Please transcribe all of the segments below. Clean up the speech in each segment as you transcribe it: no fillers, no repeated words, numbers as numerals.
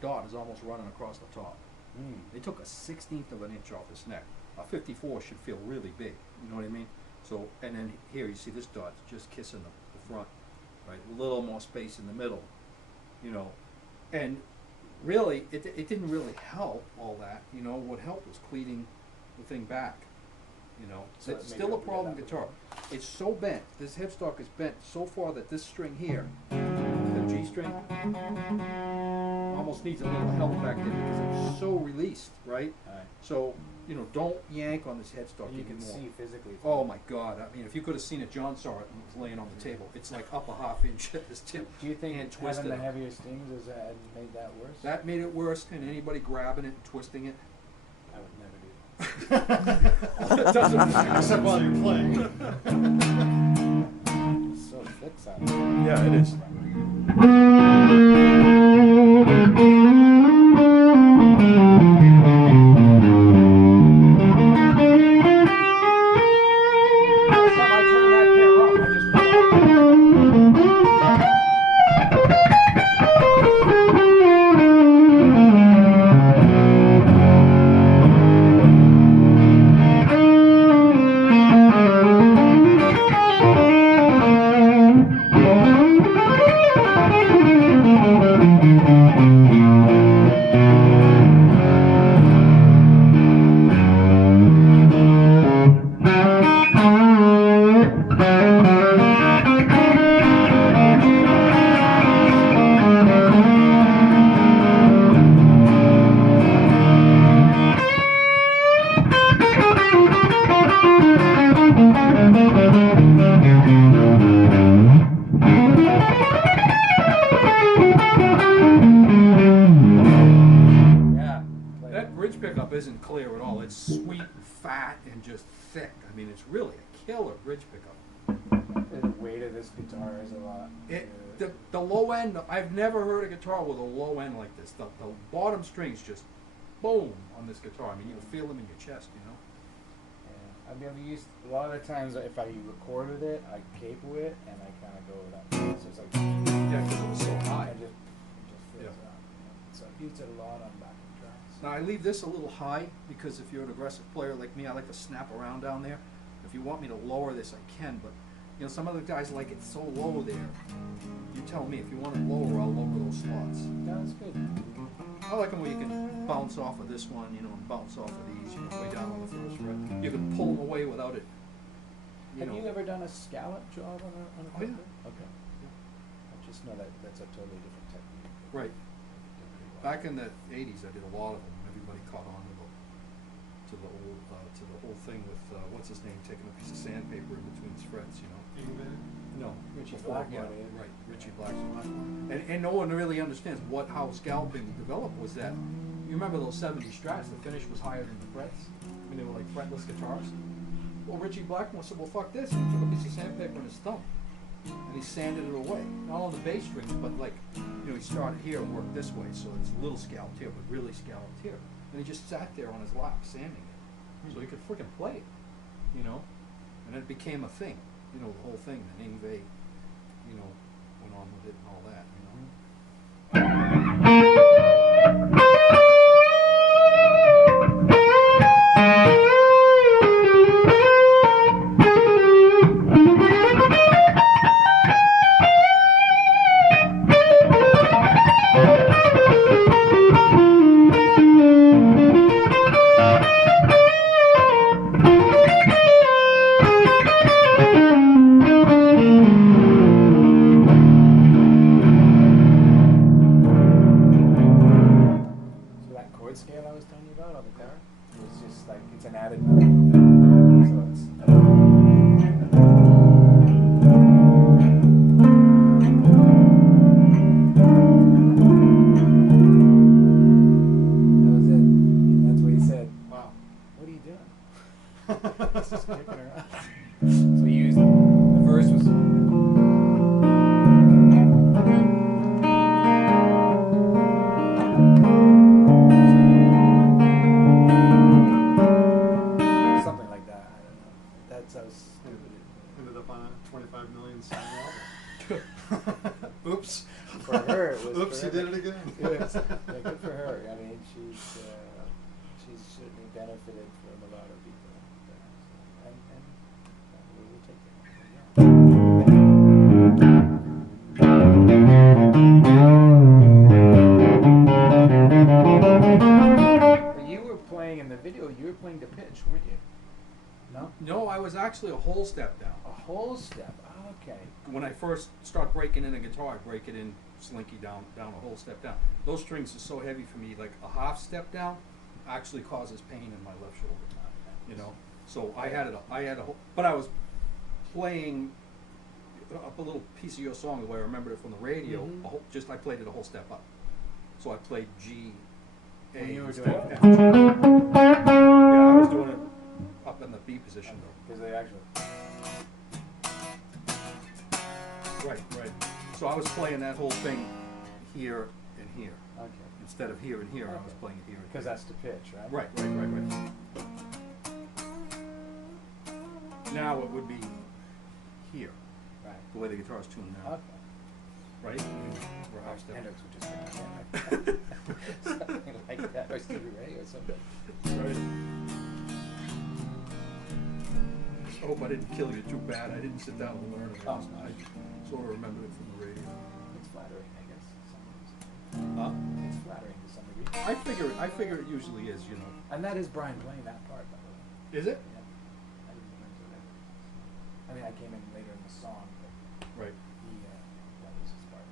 dot is almost running across the top. They took a 1/16 of an inch off this neck. A 54 should feel really big, you know what I mean? So, and then here you see this dot just kissing the front, right? A little more space in the middle, you know. And really, it didn't really help all that, you know. What helped was cleaning the thing back, you know. So it's still a problem guitar. It's so bent, this headstock is bent so far that this string here, the G string, almost needs a little help back there because it's so released, right? So, you know, don't yank on this headstock. You can see physically. Oh my God! I mean, if you could have seen it, John saw it and it was laying on the table. It's like up a half inch at this tip. Do you think and twisted having the heavier strings has made that worse? That made it worse, and anybody grabbing it and twisting it. I would never do that. It doesn't. Except while you're playing. It's so thick side. Yeah, it is. Isn't clear at all. It's sweet and fat and just thick. I mean, it's really a killer bridge pickup. The weight of this guitar is a lot. The low end, I've never heard a guitar with a low end like this. The bottom strings just boom on this guitar. I mean, you can feel them in your chest, you know? Yeah. I've ever used, a lot of the times if I recorded it, I capo it and I kind of go with that. So it's like, yeah, because it was so high. It just feels out. So I've used it a lot on backing tracks. Now I leave this a little high because if you're an aggressive player like me, I like to snap around down there. If you want me to lower this, I can, but you know, some other guys like it so low there. You tell me, if you want it lower, I'll lower those slots. Yeah, that's good. I like them where you can bounce off of this one, you know, and bounce off of these, you know, way down on the first fret. You can pull them away without it. Have you ever done a scallop job on a Oh, yeah. Okay. Yeah. I just know that that's a totally different technique. Right. Back in the 80s, I did a lot of them. Everybody caught on to the whole thing with what's his name taking a piece of sandpaper in between his frets, you know. No, Richie before, Blackmore, yeah, yeah. right, Richie Blackmore. And no one really understands how scalping developed. Was that you remember those 70s Strats? The finish was higher than the frets. I mean, they were like fretless guitars. Well, Richie Blackmore said, "Well, fuck this," and he took a piece of sandpaper in his thumb. And he sanded it away. Not on the bass strings, but like, you know, he started here and worked this way, so it's a little scalloped here, but really scalloped here. And he just sat there on his lap, sanding it. So he could freaking play it, you know? And then it became a thing, you know, the whole thing. The Yngwie, you know, went on with it and all that, you know? Yes. Yeah, good for her. I mean, she's certainly benefited from a lot of people, and we'll take it. But you were playing in the video. You were playing the pitch, weren't you? No. No, I was actually a whole step down. A whole step. Oh, okay. When I first start breaking in a guitar, I break it in slinky down a whole step down. Those strings are so heavy for me, like a half step down actually causes pain in my left shoulder. You know, so I had a whole, but I was playing up a little piece of your song the way I remembered it from the radio. I played it a whole step up. So I played G, A. When you were instead doing of it. F, G. Yeah, I was doing it up in the B position though. Because they actually. Right. So I was playing that whole thing here and here. Okay. Instead of here and here, I was playing it here and here. Because that's the pitch, right? Right. Now it would be here, Right. the way the guitar is tuned now. Okay. Right? Or half step. Hendrix would just make something like that, or Stevie Ray or something. Right. I hope I didn't kill you too bad. I didn't sit down and learn it. Oh, I sort of remembered it from the radio. It's flattering, I guess. To some degree. Huh? It's flattering to some degree. I figure it usually is, you know. And that is Bryan playing that part, by the way. Is it? Yeah. I didn't know that. I mean, I came in later in the song, but Right. that was his part.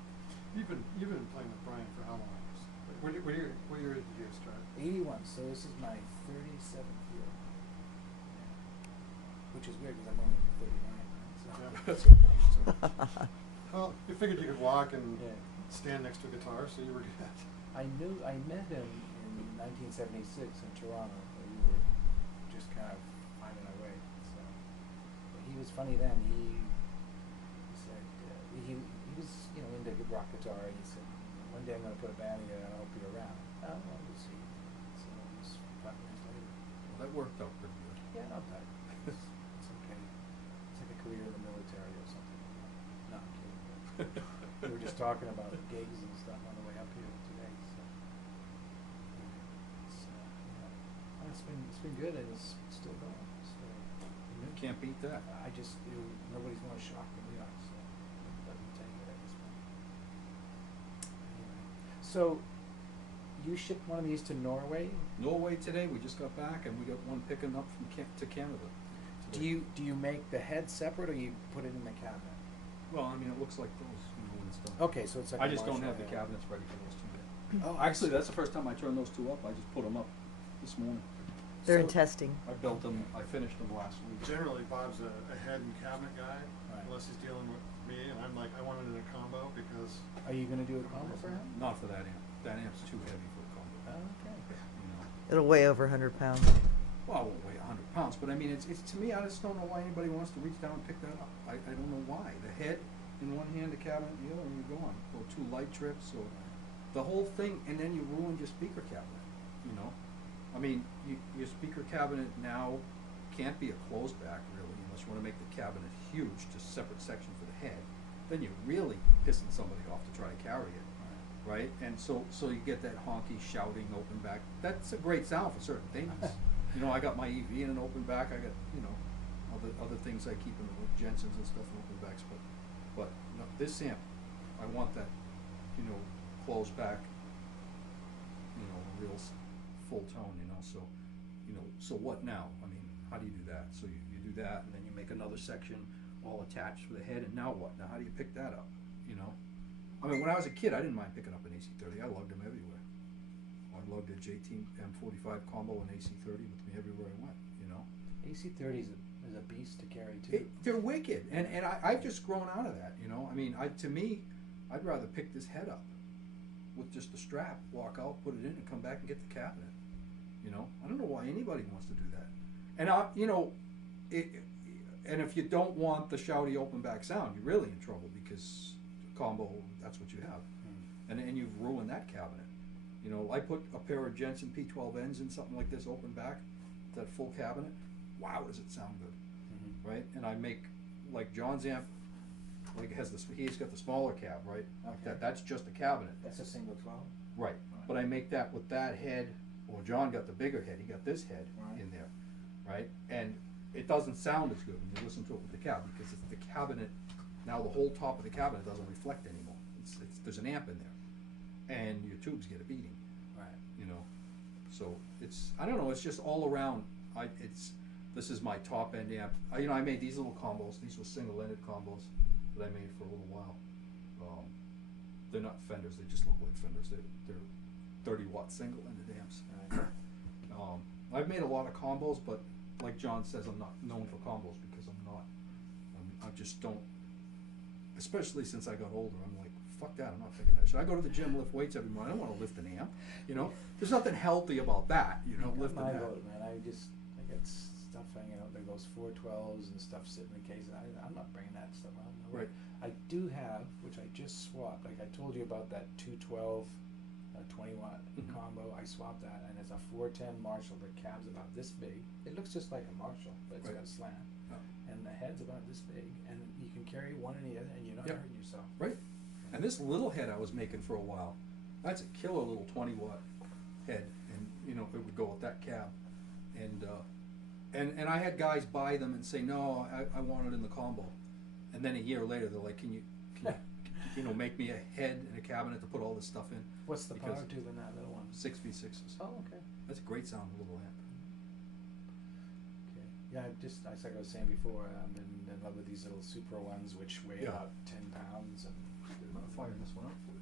You've been playing with Bryan for how long? What year did you start? 81, so this is my 37th year. Which is weird because I'm only 39. So. Yeah. That's okay. Well, you figured you could walk and Yeah. stand next to a guitar, so you were good. I met him in 1976 in Toronto. We were just kind of finding our way. So, but he was funny then. He said he was into rock guitar, and he said, "One day I'm going to put a band together and I'll help you around." Oh, well, we'll see. So it was 5 years later. Well, that worked out pretty good. Yeah, not bad. It's okay. It's like a career in the military or something. No, I'm kidding. But we were just talking about gigs and stuff on the way up here today. So it's been good and it's still going. So Can't beat that. nobody's more shocked than we are. So let me tell you at this point. Anyway, so you shipped one of these to Norway. Norway today. We just got back, and we got one picking up from to Canada. Do you make the head separate or you put it in the cabinet? Well, I mean, it looks like those, when it's done. Okay, so it's like I a just don't Marshall have the head. cabinets ready for those two yet. Oh, Actually, that's the first time I turned those two up. I just put them up this morning. They're in So- testing. I built them. I finished them last week. Generally, Bob's a head and cabinet guy, Right. unless he's dealing with me, and I'm like, I want it in a combo because Are you going to do a combo for him? Not for that amp. That amp's too heavy for a combo. Okay. You know. It'll weigh over 100 pounds. Well, it won't weigh 100 pounds, but I mean, it's to me. I just don't know why anybody wants to reach down and pick that up. I don't know why. The head in one hand, the cabinet in the other, and you're gone. Or two light trips, or the whole thing, and then you ruined your speaker cabinet. You know, I mean, your speaker cabinet now can't be a closed back really, unless you want to make the cabinet huge, just separate section for the head. Then you're really pissing somebody off to try to carry it, right? And so you get that honky, shouting, open back. That's a great sound for certain things. You know, I got my EV in an open back. I got, you know, other things I keep in the Jensens and stuff in open backs. But no, this amp, I want that, you know, closed back, you know, real full tone, you know. So, you know, so what now? I mean, how do you do that? So you do that, and then you make another section all attached for the head, and now what? Now how do you pick that up? You know, I mean, when I was a kid, I didn't mind picking up an AC30. I lugged them everywhere. I lugged a JT M45 combo and AC30 with me everywhere I went. You know, AC30 is a beast to carry too. they're wicked, and I've just grown out of that. You know, I mean, to me, I'd rather pick this head up with just the strap, walk out, put it in, and come back and get the cabinet. You know, I don't know why anybody wants to do that. And you know, and if you don't want the shouty open back sound, you're really in trouble because combo, that's what you have, and you've ruined that cabinet. You know, I put a pair of Jensen P12Ns in something like this open back, that full cabinet. Wow, does it sound good, right? And I make like John's amp, like he's got the smaller cab, right? Like Okay. that's just a cabinet. That's a single 12. Right, but I make that with that head, or John got the bigger head, he got this head Right. in there, right? And it doesn't sound as good when you listen to it with the cab, because it's the cabinet, now the whole top of the cabinet doesn't reflect anymore. There's an amp in there, and your tubes get a beating, Right. you know? So it's, I don't know, it's just all around, this is my top end amp. I made these little combos, these were single-ended combos that I made for a little while. They're not Fenders, they just look like Fenders. They're 30-watt single-ended amps. Right. I've made a lot of combos, but like John says, I'm not known for combos because I just don't, especially since I got older, I'm like, fuck that, I'm not taking that shit. I go to the gym, lift weights every morning, I don't want to lift an amp, you know? There's nothing healthy about that, you know, lifting My that. vote, man. I got stuff hanging out there, goes 412s and stuff sitting in the case. I'm not bringing that stuff out. No way. Right. I do have, which I just swapped. Like I told you about that 212, 20-watt Mhm. combo. I swapped that, and it's a 410 Marshall. The cab's about this big. It looks just like a Marshall, but it's Right. got a slant, Yeah. and the head's about this big, and you can carry one in the other, and you're not Yep. hurting yourself. Right. And this little head I was making for a while, that's a killer little 20-watt head, and you know, it would go with that cab. And I had guys buy them and say, no, I want it in the combo. And then a year later, they're like, can you make me a head and a cabinet to put all this stuff in? What's the Because power tube in that little one? 6v6s. Oh, okay. That's a great sound little amp. Okay. Yeah, like I was saying before, I'm in love with these little Supra ones, which weigh Yeah. about 10 pounds. And I'm gonna fire this one up for you.